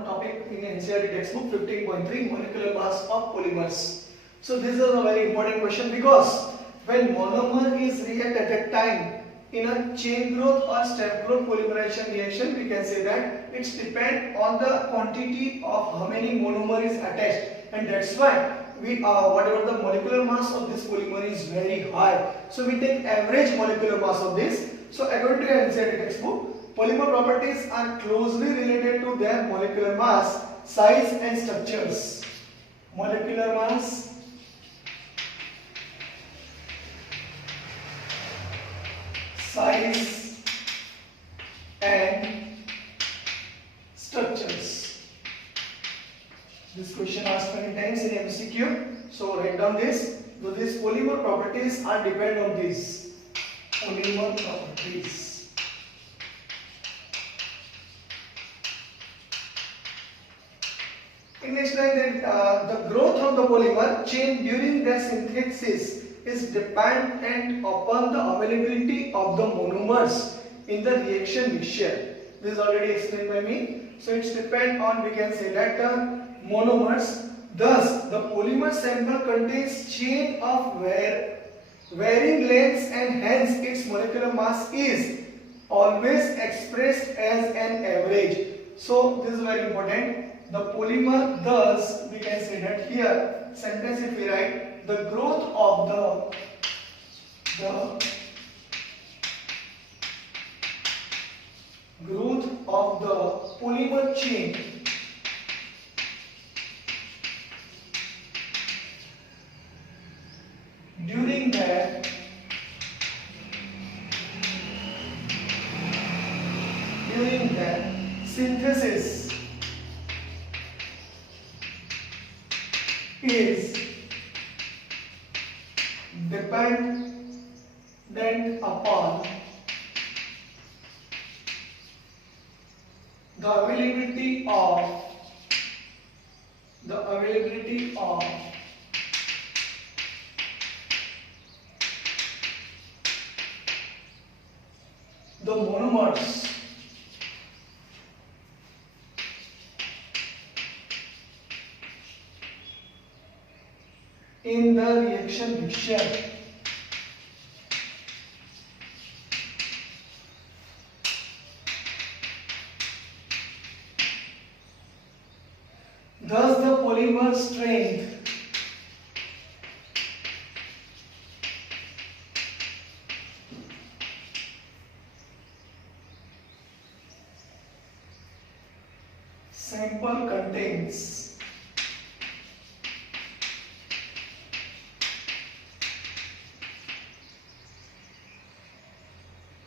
important topic in NCERT textbook 15.3 molecular mass of polymers. So this is a very important question because when monomer is react at a time in a chain growth or step growth polymerization reaction, we can say that it's depend on the quantity of how many monomer is attached, and that's why we whatever the molecular mass of this polymer is very high, so we take average molecular mass of this. So according to NCERT textbook, polymer properties are closely related to their molecular mass, size and structures. Molecular mass, size and structures. This question asked many times in MCQ. So write down this. So these polymer properties are depend on this. Polymer properties. In next line, the growth of the polymer chain during their synthesis is dependent upon the availability of the monomers in the reaction mixture. This is already explained by me. So it's depend on, we can say that monomers. Thus, the polymer sample contains chain of varying lengths, and hence its molecular mass is always expressed as an average. So this is very important. The polymer, thus we can say that here sentence if we write the growth of the polymer chain during that synthesis is dependent upon the availability of the monomers in the reaction mixture. Thus the polymer strength sample contains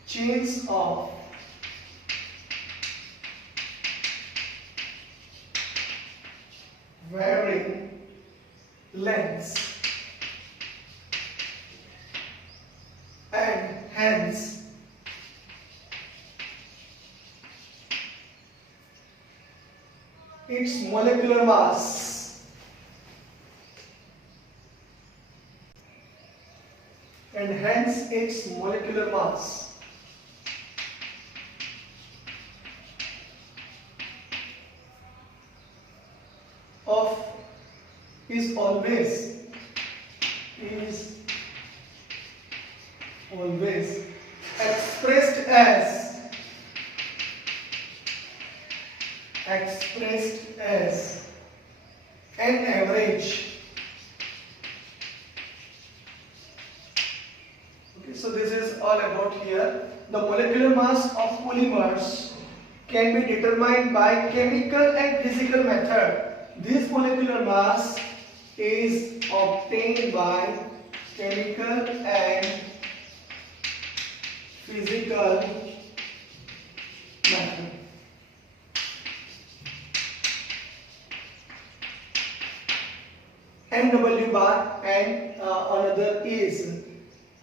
chains of varying lengths, and hence its molecular mass of is always expressed as an average. Okay, so this is all about here. The molecular mass of polymers can be determined by chemical and physical method. This molecular mass is obtained by chemical and physical method. MW bar and another is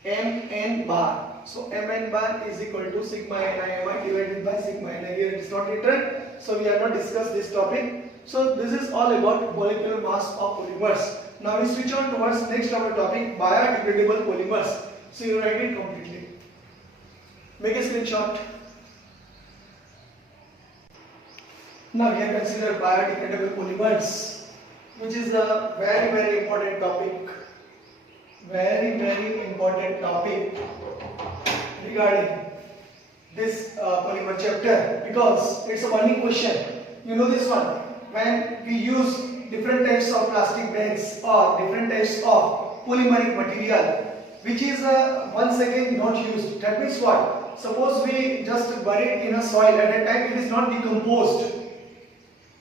Mn bar. So Mn bar is equal to sigma NiMi divided by sigma Ni. Here it is not written, so we are not discuss this topic. So this is all about molecular mass of polymers. Now we switch on towards next our topic, biodegradable polymers. So you write it completely. Make a screenshot. Now we have considered biodegradable polymers, which is a very important topic. Very important topic regarding this polymer chapter, because it's a burning question. You know this one. When we use different types of plastic bags or different types of polymeric material, which is once again not used. That means what? Suppose we just bury it in a soil, at that time it is not decomposed.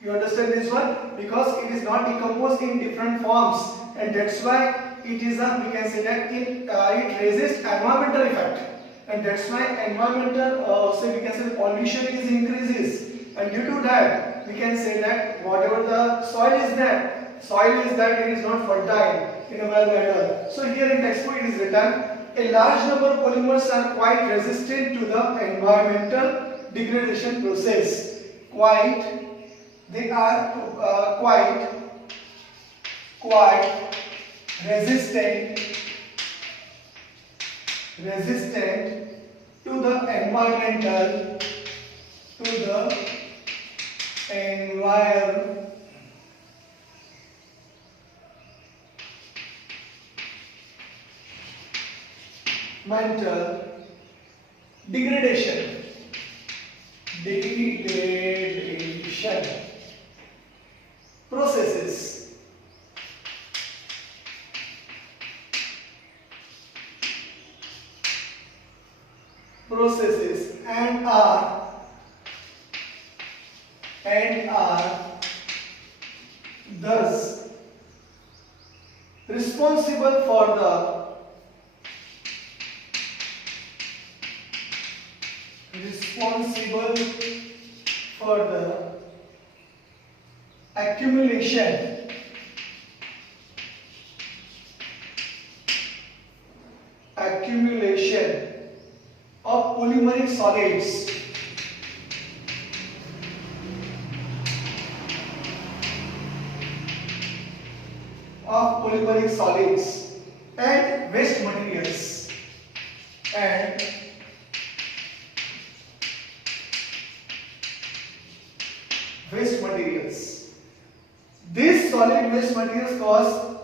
You understand this one? Because it is not decomposed in different forms, and that's why it is a, we can say that it resists environmental effect, and that's why environmental so we can say pollution is increases, and due to that we can say that whatever the soil is that it is not fertile in a well manner. So here in textbook it is written, a large number of polymers are quite resistant to the environmental degradation process. They are quite resistant to the environmental degradation processes. And are thus responsible for the accumulation of polymeric solids and waste materials These solid waste materials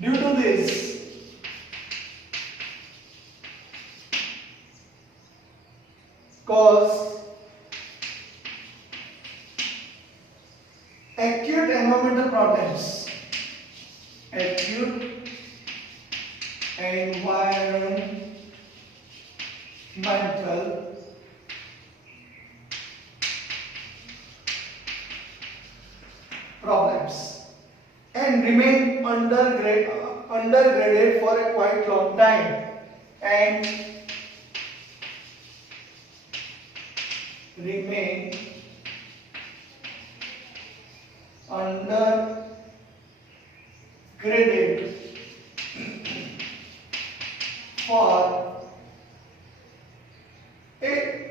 due to this cause acute environmental problems. Acute environmental problems and remain undergraded for a quite long time, and remain undergraded for a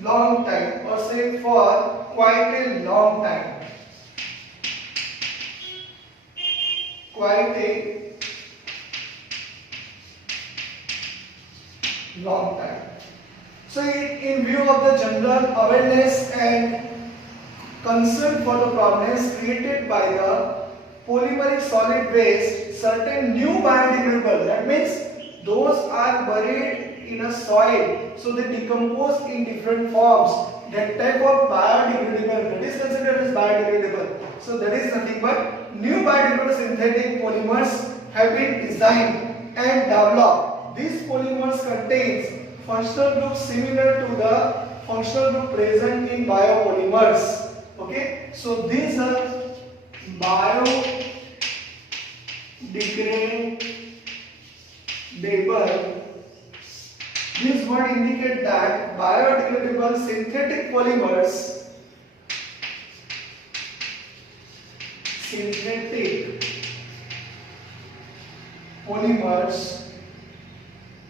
long time, or say for quite a long time. So in view of the general awareness and concern for the problems created by the polymeric solid waste, certain new biodegradable, that means those are buried in a soil, so they decompose in different forms. That type of biodegradable, that is considered as biodegradable. So that is nothing but new biodegradable synthetic polymers have been designed and developed. These polymers contains functional groups similar to the functional group present in biopolymers. Okay, so these are biodegradable. This word indicate that biodegradable synthetic polymers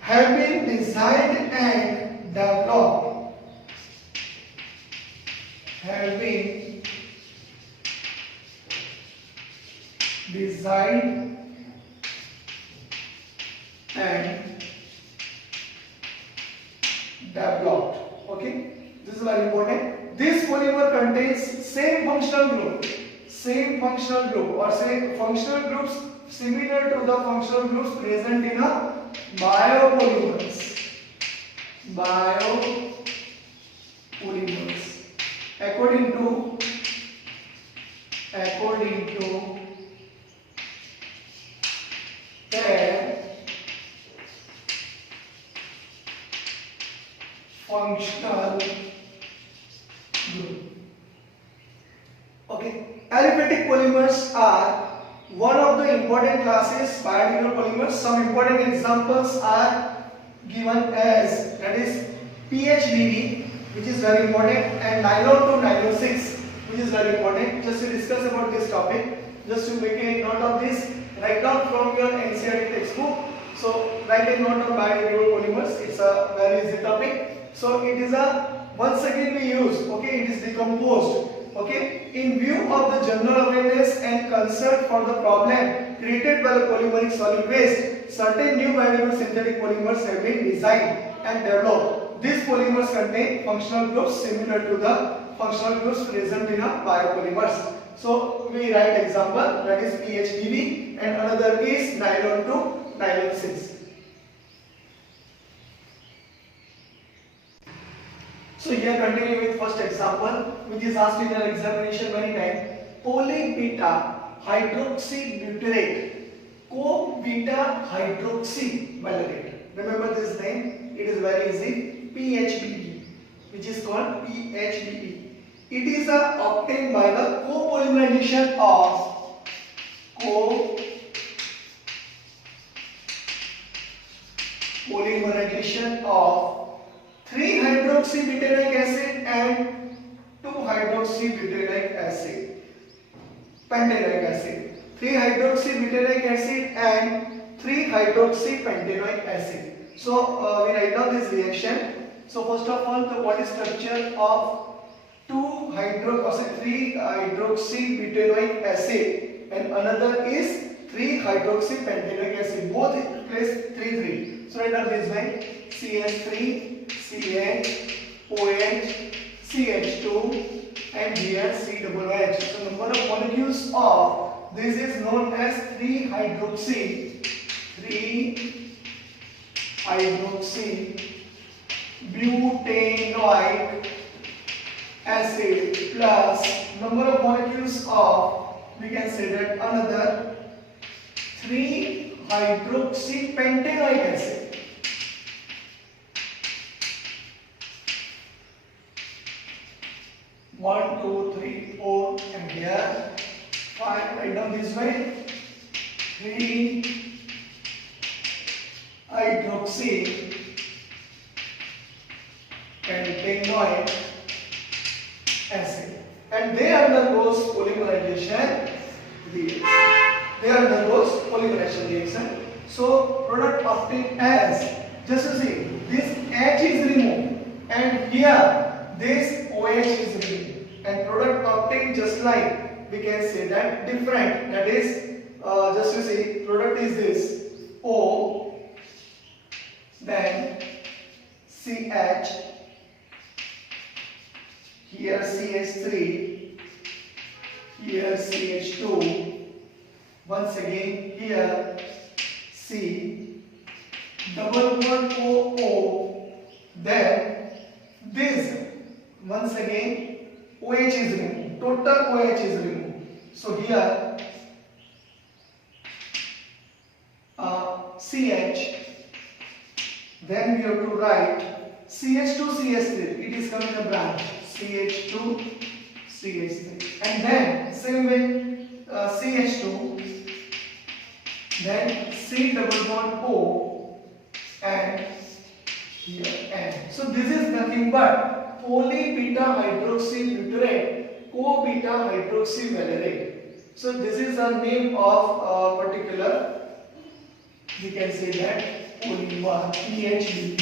have been designed and developed Okay, This is very important. This polymer contains same functional group or say functional groups similar to the functional groups present in a biopolymers. According to their functional group. Okay, aliphatic polymers are one of the important classes biodegradable polymers. Some important examples are given as, that is PHBB, which is very important, and nylon to nylon 6, which is very important. Just to discuss about this topic, just to make a note of this, write down from your NCERT textbook. So write a note on biodegradable polymers. It's a very easy topic. So it is a once again we use, okay, it is decomposed. Okay, in view of the general awareness and concern for the problem created by the polymeric solid waste, certain new biodegradable synthetic polymers have been designed and developed. These polymers contain functional groups similar to the functional groups present in a biopolymers. So we write example, that is PHBB, and another is nylon to nylon 6. So here continue with first example, which is asked in an examination many times. Polybeta hydroxybutyrate, co-beta hydroxyvalerate. Remember this name, it is very easy. PHBB, which is called PHBB. It is obtained by the copolymerization of 3-hydroxybutyrate acid and 2-hydroxybutyrate acid. Pentanoic acid. 3-hydroxybutyrate acid and 3-hydroxypentanoic acid. So we write down this reaction. So first of all, what is structure of 3-hydroxybutanoic acid and another is 3-hydroxypentanoic acid. Both place 3-3. So write down this way: CH3, CH, OH, CH2, and here COOH. So number of molecules of this is known as 3-hydroxybutanoic acid plus number of molecules of, we can say that, another 3-hydroxypentanoic acid. 1, 2, 3, 4, and here 5. Write down this way: 3-hydroxypentanoic acid, and they undergoes polymerization reaction. So product obtained as, just to see, this H is removed and here this OH is removed, and product obtained just like, we can say that, different. That is, just to see, product is this O, then CH, here CH3, here CH2, once again here C, double bond OO, then this, once again OH is removed, total OH is removed. So here CH, then we have to write CH2 CH3, it is coming a branch, CH2 CH3, and then same way CH2, then C double bond O, and here N. So this is nothing but polybeta hydroxybutyrate, co-beta hydroxyvalerate. So this is a name of a particular, we can say that, polymer, PHBB.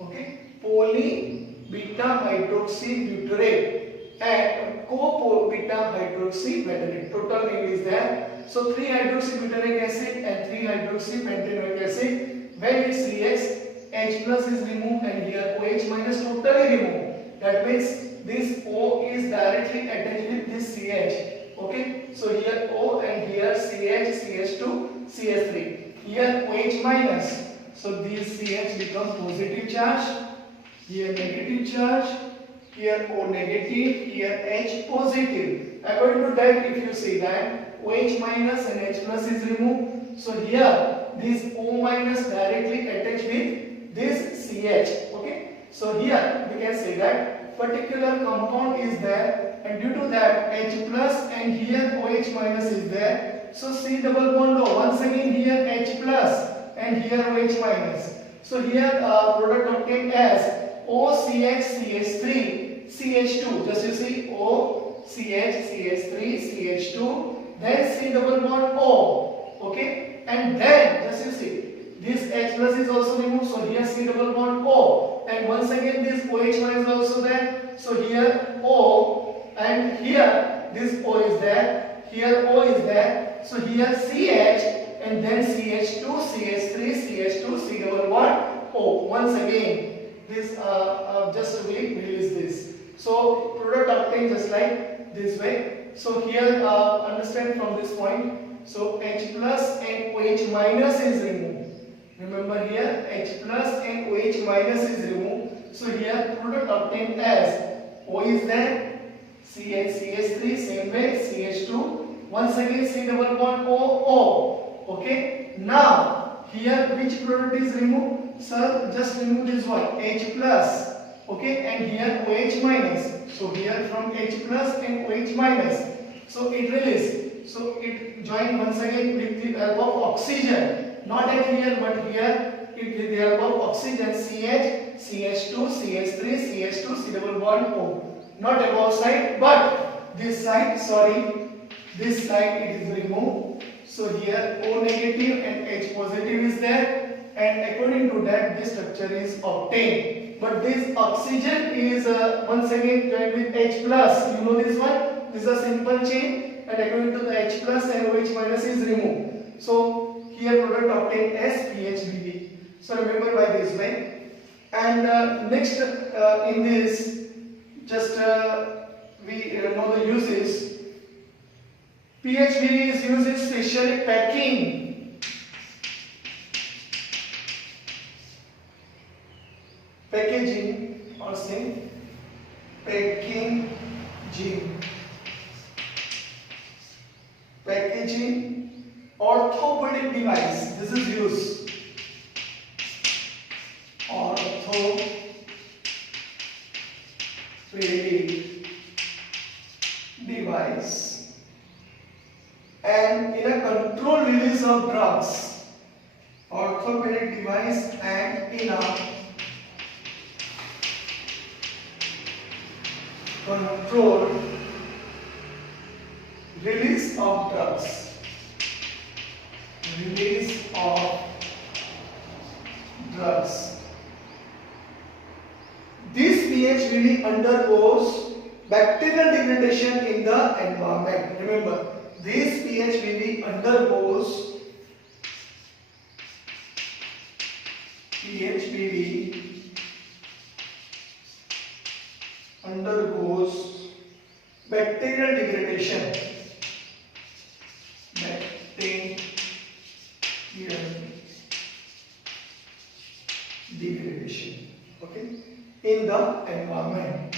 Okay, polybeta hydroxybutyrate and co-beta hydroxyvalerate. Total name is there. So 3-hydroxybutyrate acid and 3-hydroxypentanoic acid. When it's reacts, H plus is removed and here OH minus totally removed. That means this O is directly attached with this CH. Okay, so here O and here CH, CH2, CH3. Here OH minus. So this CH becomes positive charge. Here negative charge. Here O negative. Here H positive. According to that, if you see that OH minus and H plus is removed. So here this O minus directly attached with this CH. Okay. So here we can say that particular compound is there, and due to that H plus and here OH minus is there. So C double bond O. Once again here H plus and here OH minus. So here product obtained as OCH CH3 CH2. Just you see OCH CH3 CH2, then C double bond O. Okay, and then just you see this H plus is also removed, so here C double bond O, and once again this OH minus is also there, so here O, and here this O is there, here O is there, so here CH and then CH2 CH3 CH2 C double bond O. Once again this just we release this, so product obtained just like this way. So here understand from this point, so H plus and OH minus is removed. Remember here H plus and OH minus is removed. So here product obtained as O is there, CH CH3 same way, CH2, once again C double bond O. Okay, now here which product is removed? Sir, just remove this one, H plus. Okay, and here OH minus. So here from H plus and OH minus. So it release. So it join once again with the help of oxygen. Not at here but here it with the help of oxygen CH, CH2, CH3, CH2, C double bond O. Not above side but this side, sorry, this side it is removed. So here O negative and H positive is there, and according to that this structure is obtained. But this oxygen is once again joined with H plus. You know this one? This is a simple chain, and according to the H plus and OH minus is removed. So here product obtained as PHBB. So remember by this way. And next in this, just we know the uses. PHBB is used in special packing. Packaging or say packaging. Packaging orthopedic device. This is used. Orthopedic device. And in a controlled release of drugs. Orthopedic device and in a controlled release of drugs. Release of drugs. This PHBB undergoes bacterial degradation in the environment. Remember, this PHBB undergoes bacterial degradation. Bacterial degradation. Okay, in the environment.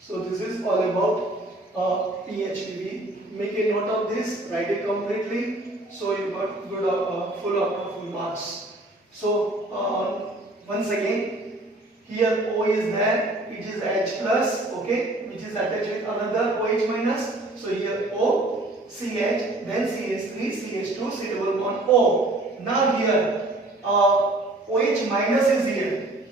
So this is all about PHBB. Make a note of this, write it completely, so you got good full of marks. So once again, here O is there, it is H plus, okay, which is attached with another OH minus. So here O, CH, then CH3, CH2, C double bond O. Now here OH minus is here.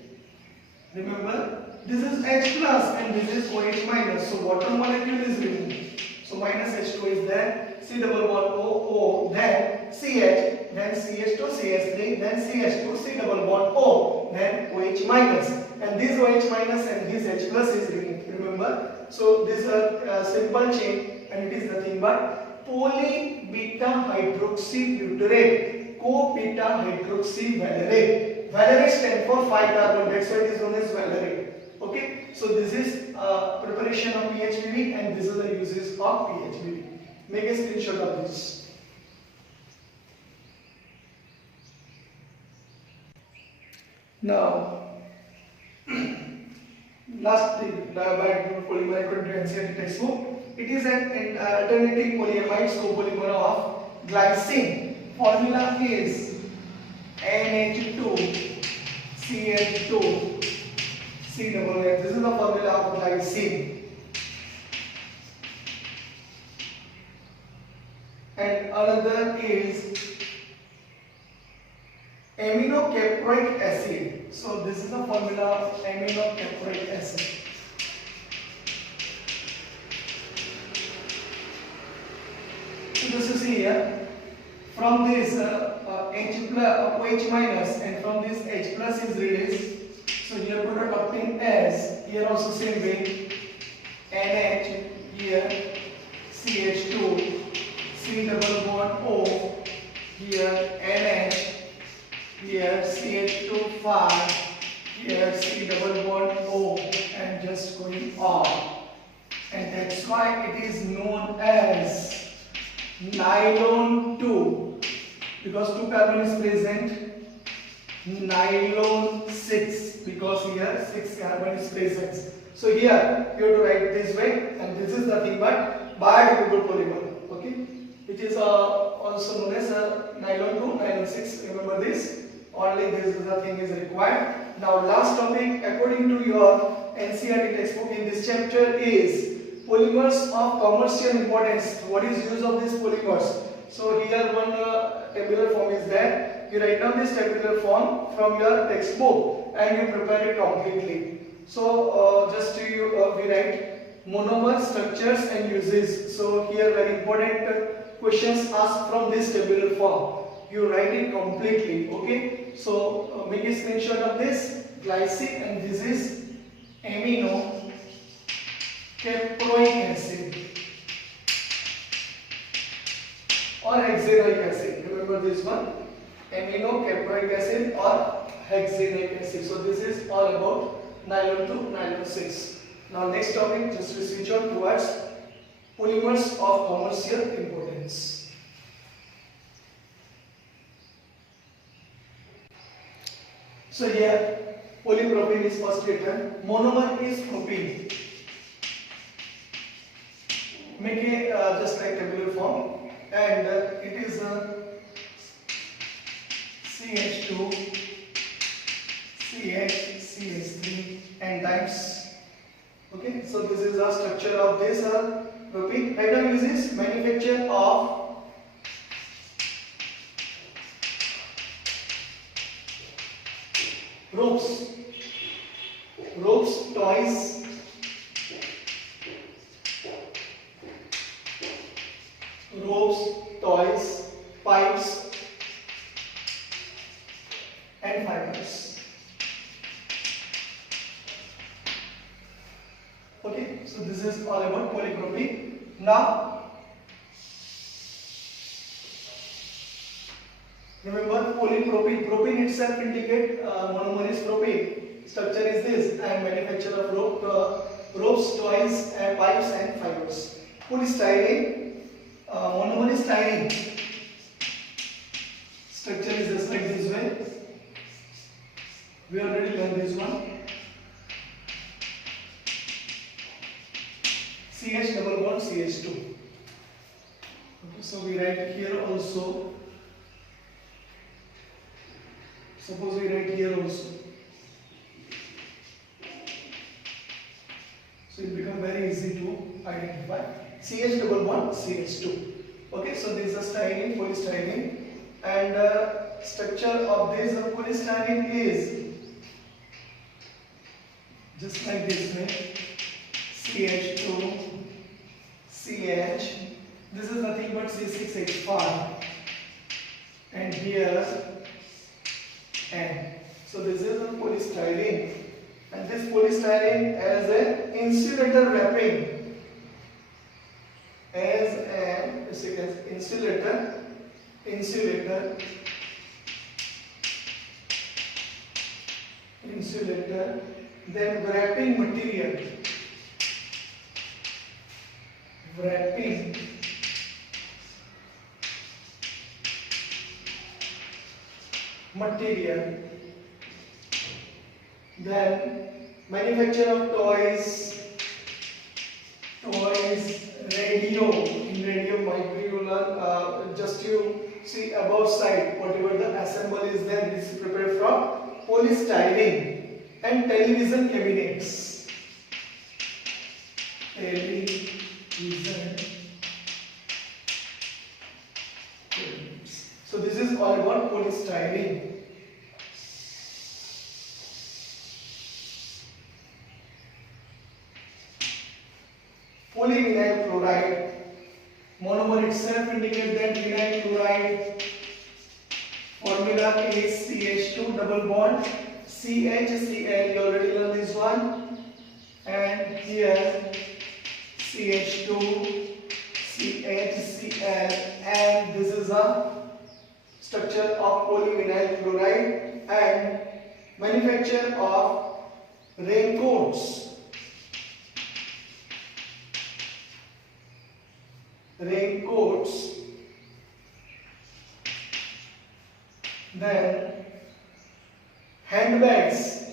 Remember, this is H plus and this is OH minus. So water molecule is removed. So minus H2 is there, C double bond O, then CH, then CH2, CH3, then CH2, C double bond O, then OH minus. And this OH minus and this H plus is removed. Remember, so this is a simple chain. and it is nothing but poly beta hydroxybutyrate, co-beta hydroxyvalerate. Valerate stands for 5 carbon, that's why it is known as valerate. Okay, so this is preparation of PHBV and this is the uses of PHBV. Make a screenshot of this. Now, last thing, bioactive polymer according to NCERT textbook, it is an alternative polyamide copolymer of glycine. Formula is NH2 CH2 C double H. This is the formula of glycine. And another is aminocaproic acid. So this is the formula of aminocaproic acid. So this is here. From this H minus and from this H plus is released. So here product obtained as, here also same way, NH, here CH2, C double bond O, here NH, here CH2 5, here C double bond O, and just going on. And that's why it is known as nylon 2, because 2 carbon is present. Nylon 6, because here 6 carbon is present. So here you have to write this way, and this is nothing but biodegradable polymer, okay, which is also known as nylon 2, nylon 6. Remember this. Only this is the thing is required. Now last topic according to your NCERT textbook in this chapter is polymers of commercial importance. What is use of these polymers? So here one tabular form is there. You write down this tabular form from your textbook and you prepare it completely. So just we write monomer structures and uses. So here very important questions asked from this tabular form. You write it completely, okay? So make a screenshot of this glycine, and this is aminocaproic acid or hexanoic acid. Remember this one, aminocaproic acid or hexanoic acid. So this is all about nylon 2, nylon 6. Now next topic, just we switch on towards polymers of commercial importance. So here polypropylene is first written, monomer is propene. Make a just like tabular form, and it is CH2, CH, CH3 and times. Okay, so this is the structure of this propene. Item uses manufacture of ropes, toys, pipes and fibers. Okay, so this is all about polypropylene. Now remember polypropylene, propene itself indicate monomer is propene. Structure is this, and manufacture of ropes, toys, and pipes and fibers. Polystyrene, monomer is styrene. Structure is just like this way. We already learned this one. CH double bond CH2. Okay, so we write here also. Suppose we write here also. So it becomes very easy to identify. CH double bond CH2. Okay, so this is styrene, polystyrene, and structure of this polystyrene is just like this way. CH2, CH. This is nothing but C6H5, and here N. So this is a polystyrene, and this polystyrene has an insulator wrapping, and as insulator, insulator, insulator, then wrapping material, wrapping material, then manufacture of toys, radio. In radio might be you learn just you see above side whatever the assemble is there, this is prepared from polystyrene, and television cabinets, television cabinets. So this is all about polystyrene. Polyvinyl chloride, monomer itself indicate that vinyl chloride, formula is CH2 double bond CHCl, you already learned this one, and here CH2 CHCl, and this is a structure of polyvinyl chloride, and manufacture of raincoats, then handbags,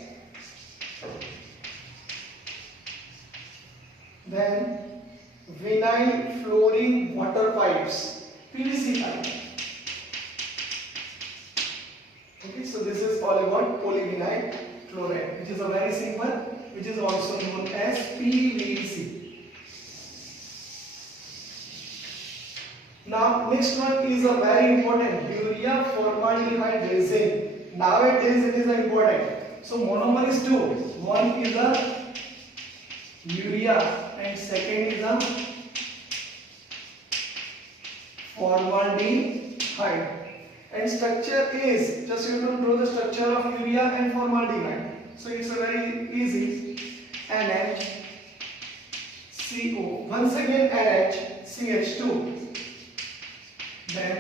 then vinyl flooring water pipes, PVC pipe. Okay, so this is all about polyvinyl chloride, which is a very simple, which is also known as PVC. Now next one is a very important, urea formaldehyde resin. Nowadays it is important. So monomer is two. One is a urea and second is a formaldehyde. And structure is, just you have to draw the structure of urea and formaldehyde. So it's a very easy. NHCO. Once again NH, CH2. Then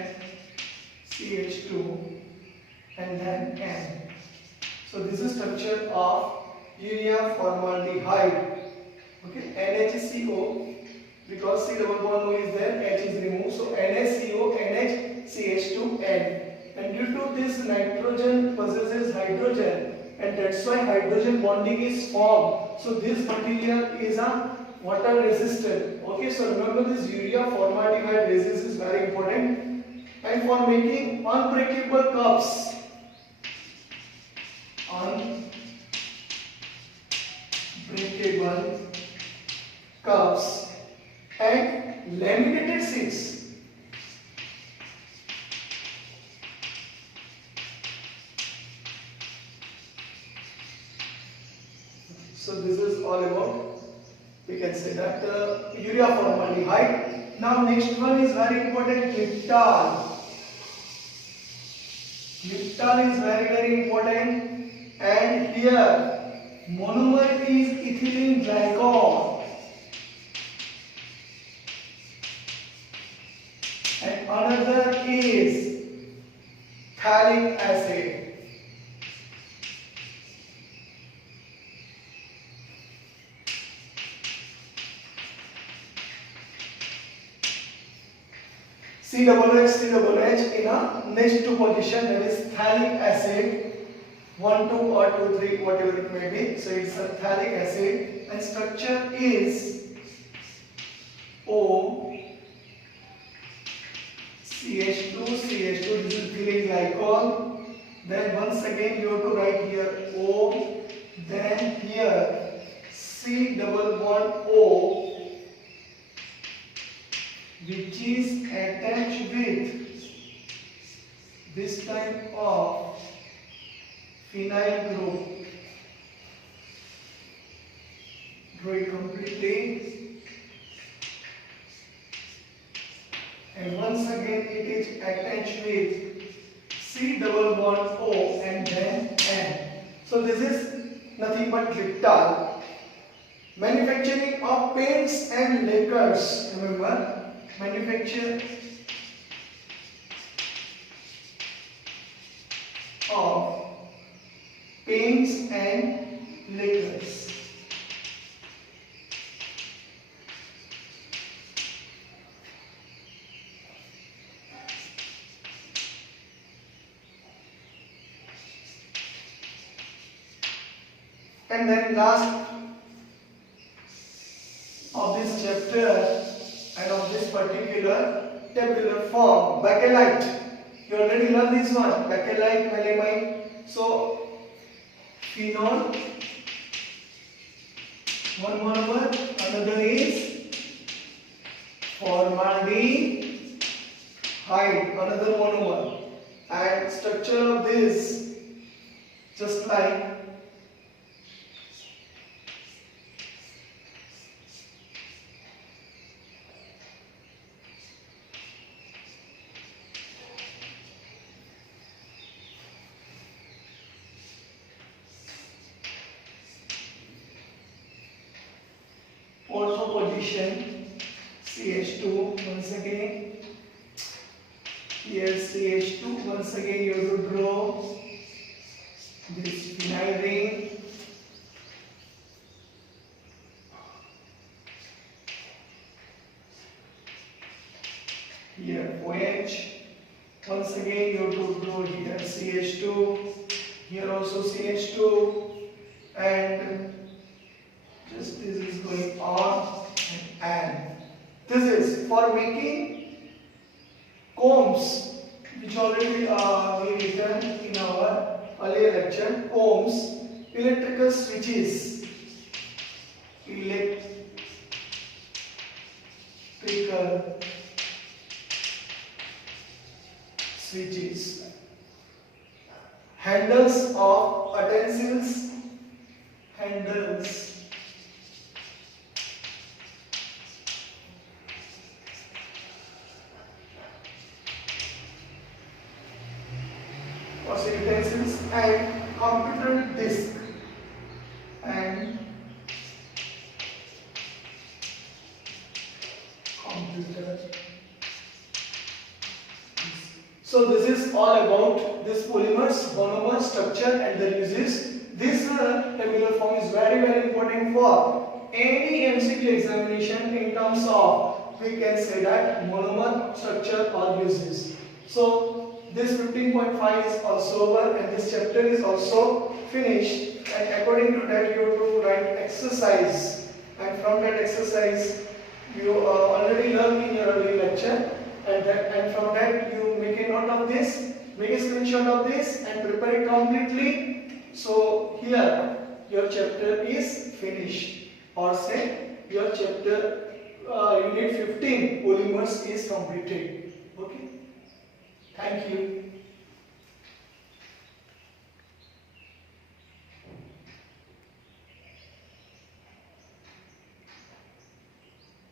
CH2 and then N. So this is structure of urea formaldehyde. Okay, NHCO, because C double bond O is there, H is removed, so NHCO, NH, CH2, N. And due to this, nitrogen possesses hydrogen, and that's why hydrogen bonding is formed. So this material is a water resistant. Okay, so remember this urea formaldehyde resin is very important. And for making unbreakable cups, and laminated sheets. So this is all about, we can say that urea formaldehyde. Now next one is very important, Liptal. Liptal is very important, and here monomer is ethylene glycol and another is phthalic acid. COOH in a next to position, that is phthalic acid, 1, 2 or 2, 3, whatever it may be. So it's a phthalic acid and structure is O CH2, this is ethylene glycol. Then once again you have to write here O, then here C double bond O, which is attached with this type of phenyl group. Draw it completely. And once again it is attached with C double bond O and then N. So this is nothing but Liptal. Manufacturing of paints and lacquers. Remember, manufacture of paints and liquors. And then last of this chapter and of this particular tabular form, bakelite. You already learned this one, bakelite, melamine. So phenol, one monomer, another is formaldehyde, another monomer. And structure of this, just like also position CH2 once again. Here CH2 once again you have to draw this phenyl ring. Here OH. Once again you have to draw here CH2. Here also CH2, and just this is going on and this is for making combs, which already we written in our earlier lecture. Combs, electrical switches, electrical switches, handles of utensils, handles. Utensils and computer disk and computer. So this is all about this polymers, monomer structure and their uses. This tabular form is very important for any MCQ examination in terms of, we can say that, monomer structure or uses. So this 15.5 is also over and this chapter is also finished, and according to that you have to write exercise, and from that exercise you already learned in your early lecture, and from that you make a note of this, make a screenshot of this and prepare it completely. So here your chapter is finished, or say your chapter unit 15 polymers is completed.